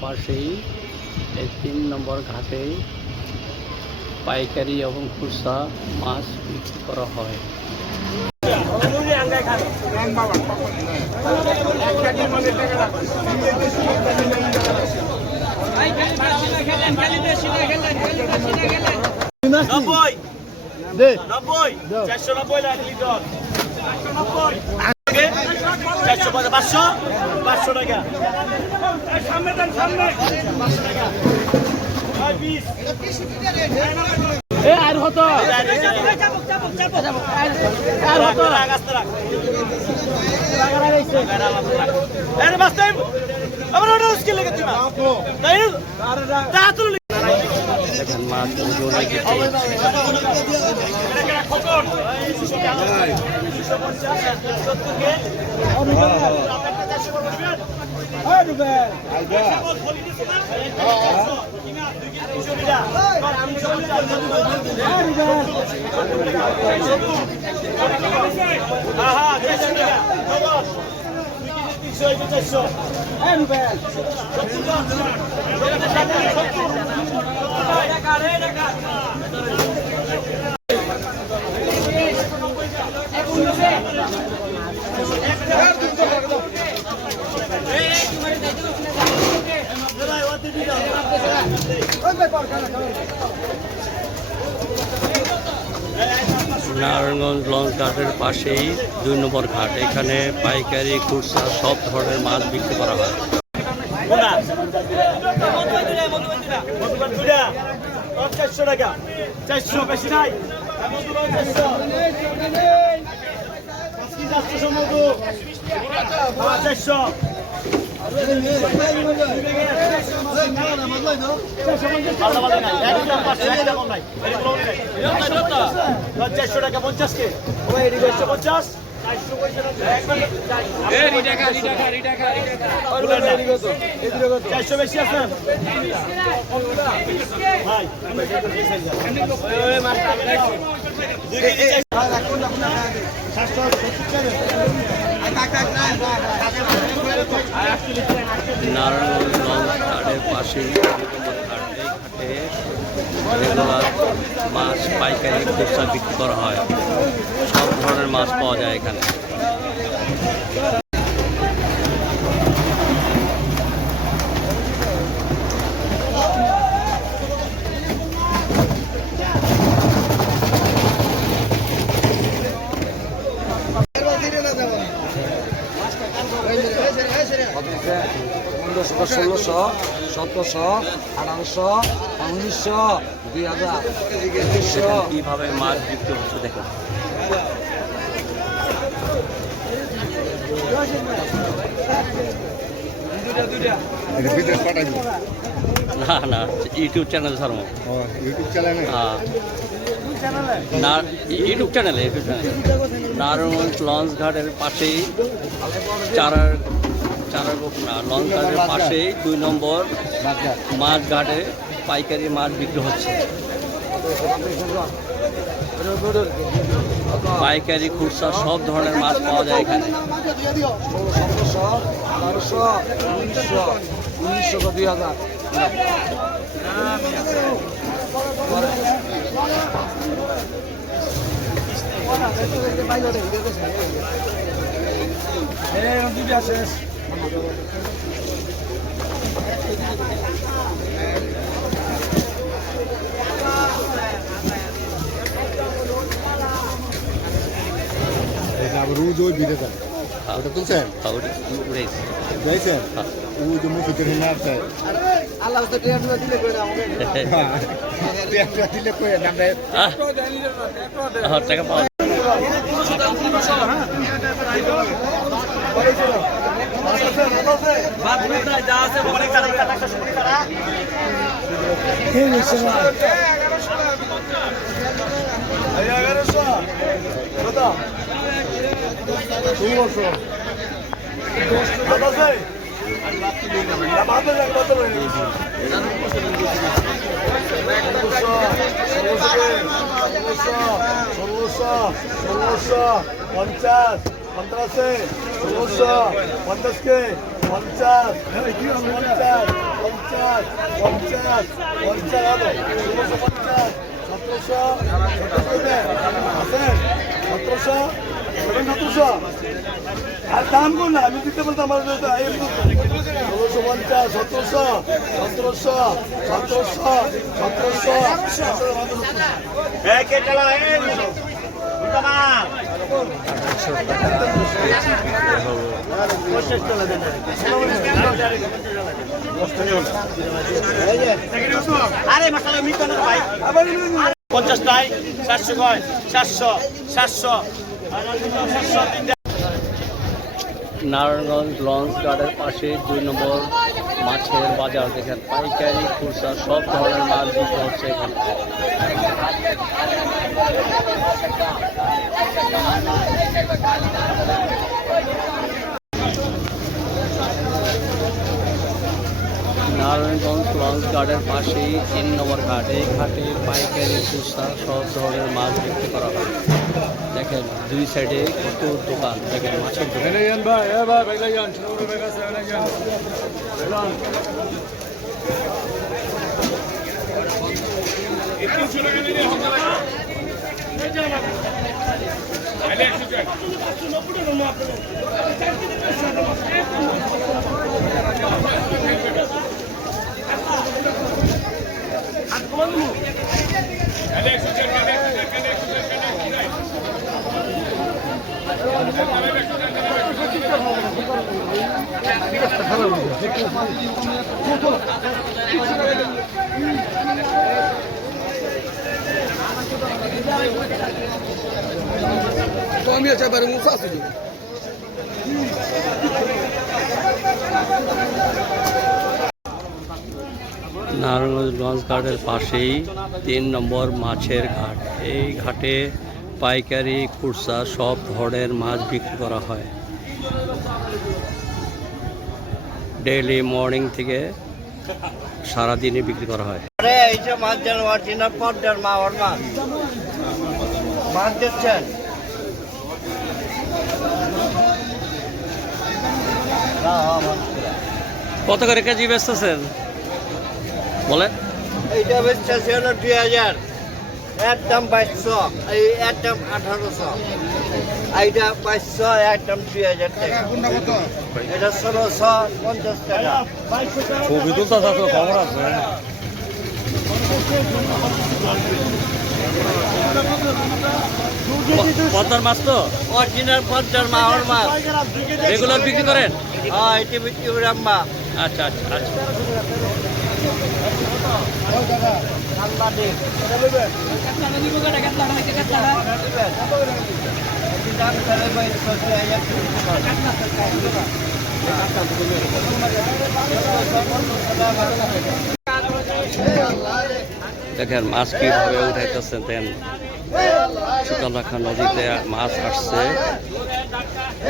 পাশেই এই তিন নম্বর ঘাটেই পাইকারি এবং খুচরা মাছ বিক্রি করা হয়। নব্বই। নব্বই। চারশো নব্বই লাখ লিটার? চারশো পঞ্চাশ পাঁচশো পাঁচশো টাকা। সামনে দেন সামনে। পাঁচশো টাকা আর হতো। আর হতো দেখেন মাছ ওজনে কেটে খবর চারশো নারায়ণগঞ্জ লঞ্চ ঘাটের পাশেই দুই নম্বর ঘাট। এখানে পাইকারি, খুচরা, সব ধরনের মাছ বিক্রি করা হয়। চারশো টাকা চারশো বেশি নাই চারশো চারশো টাকা পঞ্চাশ কে পঞ্চাশ চারশো বেশি চারশো। নারায়ণগঞ্জ লঞ্চ রেগুলার মাছ পাইকারি খুচরা বিক্রি করা হয়। সব ধরনের মাছ পাওয়া যায় এখানে। পনেরোশো ষোলোশো সতেরোশো আঠারোশো উনিশশো দুই হাজার একুশশো কীভাবে মাছ বিক্রি হচ্ছে দেখেন না না ইউটিউব চ্যানেল ধর্ম। ইউটিউব চ্যানেলে? হ্যাঁ। না ইউটিউব চ্যানেলে ইউটিউব চ্যানেলে। নারায়ণগঞ্জ লঞ্চ ঘাটের পাশেই চারার চারার না লঞ্চ পাশেই দুই নম্বর মাছ ঘাটে পাইকারি মাছ বিক্রি হচ্ছে। পাইকারি, খুচরা সব ধরনের মাছ পাওয়া যায় এখানে। উনিশশো উনিশশো দুই রোজ ওই বিদেশ যাবে ওটা তুলছেন? তাহলে যাইছেন? ওই যে মুফিকের হিনা আছে। আল্লাহ তো টিয়া টুয়া দিলে করে আমাকে। একটা দিলে কই আহ, আহ, টাকা পাওয়া আছে এগারোশো কত ষোলোশো আছে কত ষোলোশো পঞ্চাশ পঞ্চাশে ষোলোশো পঞ্চাশকে পঞ্চাশ পঞ্চাশ পঞ্চাশ পঞ্চাশ ষোলোশো পঞ্চাশ, সতেরোশো আছেন সতেরোশো সতেরোশো, আর দাম কোন না, আমি দিতে বলতাম, আমার ষোলোশো পঞ্চাশ, সতেরোশো সতেরোশো সতেরোশো সতেরোশো সতেরোশো পঞ্চাশ টাই চারশো কয় নারায়ণগঞ্জ লঞ্চ গার্ডের পাশে দুই নম্বর মাছের বাজার দেখেন, পাইকারি, খুচরা, সব ধরনের মাছ বিক্রি হচ্ছে এখানে। নারায়ণগঞ্জ লঞ্চ গার্ডের পাশেই তিন নম্বর ঘাট। এই ঘাটে পাইকারি, খুচরা, সব ধরনের মাছ বিক্রি করা হয়। দেখেন দুই সাইডে কত দোকান। দেখেন মাছের দোকান। আমি বারে নারায়ণগঞ্জ লঞ্চ ঘাটের পাশেই তিন নম্বর মাছের ঘাট। এই ঘাটে পাইকারি খুচরা সব ধরনের মাছ বিক্রি করা হয়। ডেইলি মর্নিং থেকে সারাদিনে বিক্রি করা হয়। আরে এই যে মাছ দেন অরিজিনাল পদ্মার মা ওর মাছ। মাছ দিচ্ছেন? কত করে কেজি বেচতেছেন? বলেন। এইটা বেচতেছে হলো দুই হাজার। এর দাম বাইশশো এই এর দাম আঠারোশো। এইটা বাইশশো এর দাম দুই হাজার টাকা। এটা ষোলোশো পঞ্চাশ টাকা। ছবি তুলতে খবর আছে। পদ্মার মাছ তো? অরিজিনাল পদ্মার মা ওর মাছ। রেগুলার বিক্রি করেন? হ্যাঁ এটি বিক্রি করে আম্মা আচ্ছা আচ্ছা আচ্ছা। দেখেন মাছ কীভাবে উঠাইতেছেন দেন শীতলক্ষা নদীতে মাছ আসছে।